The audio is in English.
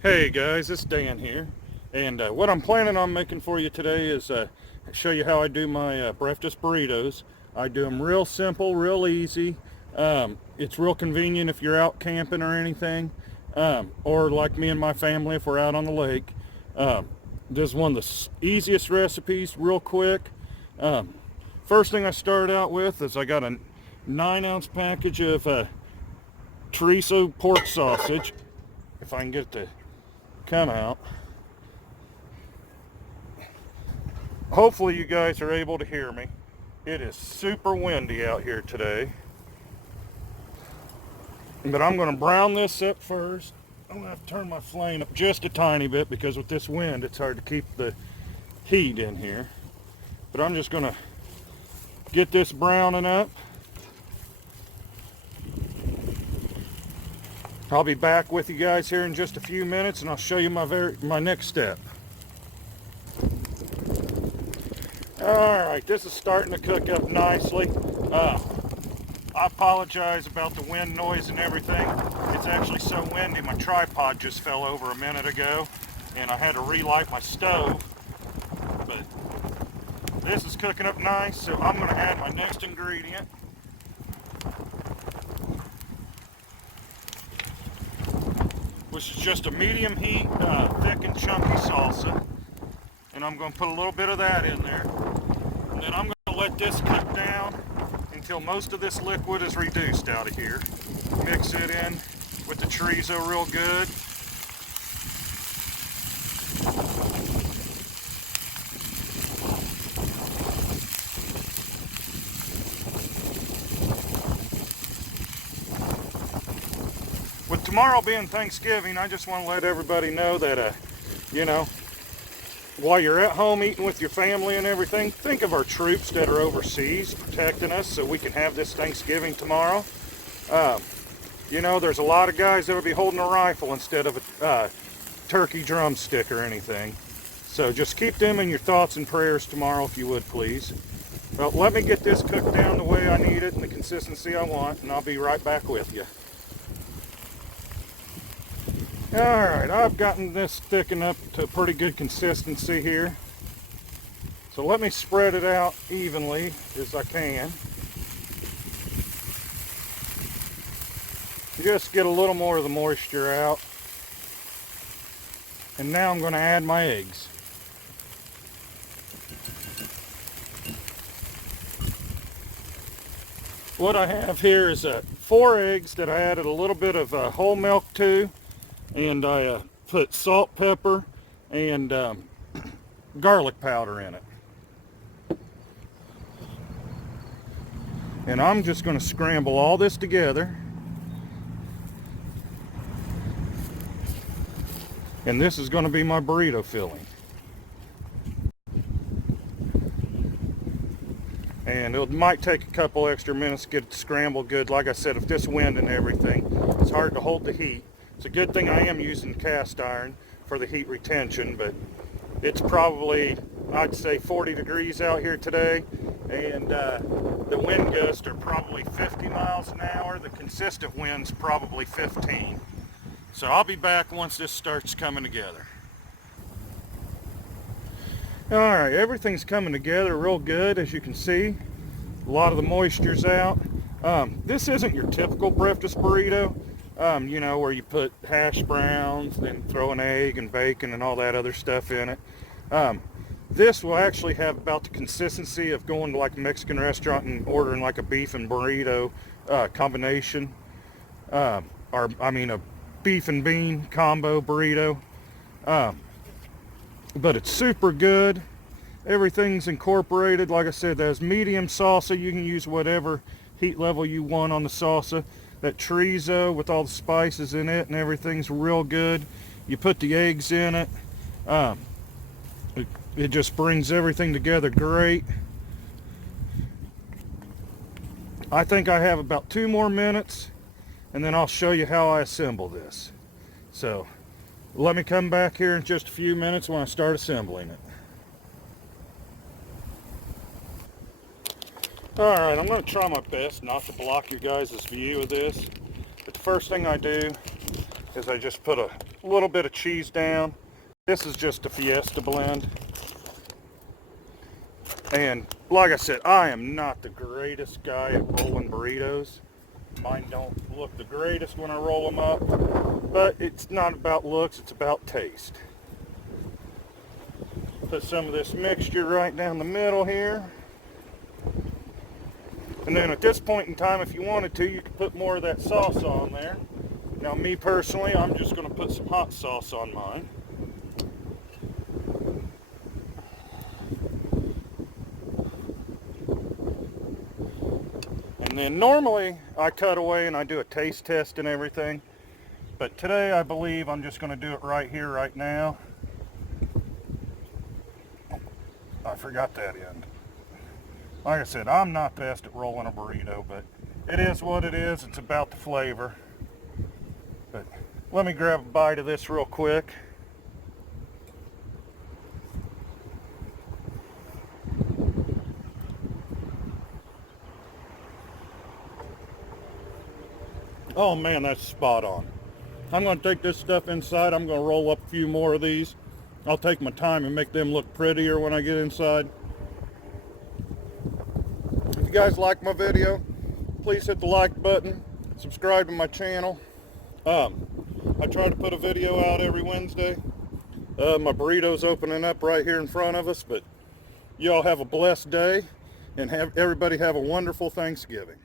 Hey guys, it's Dan here, and what I'm planning on making for you today is show you how I do my breakfast burritos. I do them real simple, real easy. It's real convenient if you're out camping or anything, or like me and my family if we're out on the lake. This is one of the easiest recipes, real quick. First thing I start out with is I got a 9-ounce package of chorizo pork sausage, if I can get it to come out. Hopefully you guys are able to hear me. It is super windy out here today, but I'm going to brown this up first. I'm going to have to turn my flame up just a tiny bit because with this wind it's hard to keep the heat in here, but I'm just going to get this browning up. I'll be back with you guys here in just a few minutes, and I'll show you my next step. Alright, this is starting to cook up nicely. I apologize about the wind noise and everything. It's actually so windy, my tripod just fell over a minute ago, and I had to relight my stove. But this is cooking up nice, so I'm going to add my next ingredient. Which is just a medium heat, thick and chunky salsa. And I'm going to put a little bit of that in there. And then I'm going to let this cook down until most of this liquid is reduced out of here. Mix it in with the chorizo real good. With tomorrow being Thanksgiving, I just want to let everybody know that, while you're at home eating with your family and everything, think of our troops that are overseas protecting us so we can have this Thanksgiving tomorrow. There's a lot of guys that will be holding a rifle instead of a turkey drumstick or anything. So just keep them in your thoughts and prayers tomorrow if you would, please. Well, let me get this cooked down the way I need it and the consistency I want, and I'll be right back with you. Alright, I've gotten this thickened up to a pretty good consistency here. So let me spread it out evenly as I can. Just get a little more of the moisture out. And now I'm going to add my eggs. What I have here is 4 eggs that I added a little bit of whole milk to. And I put salt, pepper, and garlic powder in it. And I'm just going to scramble all this together. And this is going to be my burrito filling. And it might take a couple extra minutes to get it scrambled good. Like I said, if this wind and everything, it's hard to hold the heat. It's a good thing I am using cast iron for the heat retention, but it's probably, I'd say, 40 degrees out here today, and the wind gusts are probably 50 miles an hour. The consistent wind's probably 15. So I'll be back once this starts coming together. Alright, everything's coming together real good, as you can see. A lot of the moisture's out. This isn't your typical breakfast burrito. Where you put hash browns, then throw an egg and bacon and all that other stuff in it. This will actually have about the consistency of going to like a Mexican restaurant and ordering like a beef and burrito combination. A beef and bean combo burrito. But it's super good. Everything's incorporated. Like I said, there's medium salsa. You can use whatever heat level you want on the salsa. That chorizo with all the spices in it and everything's real good. You put the eggs in it. It just brings everything together great. I think I have about 2 more minutes and then I'll show you how I assemble this. So let me come back here in just a few minutes when I start assembling it. Alright, I'm going to try my best not to block your guys' view of this. But the first thing I do is I just put a a little bit of cheese down. This is just a Fiesta blend. And like I said, I am not the greatest guy at rolling burritos. Mine don't look the greatest when I roll them up, but it's not about looks, it's about taste. Put some of this mixture right down the middle here. And then at this point in time, if you wanted to, you could put more of that sauce on there. Now me personally, I'm just going to put some hot sauce on mine. And then normally I cut away and I do a taste test and everything. But today I believe I'm just going to do it right here, right now. I forgot that end. Like I said, I'm not best at rolling a burrito, but it is what it is. It's about the flavor. But let me grab a bite of this real quick. Oh man, that's spot on. I'm going to take this stuff inside. I'm going to roll up a few more of these. I'll take my time and make them look prettier when I get inside. If you guys like my video, please hit the like button. Subscribe to my channel. I try to put a video out every Wednesday. My burrito's opening up right here in front of us, but y'all have a blessed day and everybody have a wonderful Thanksgiving.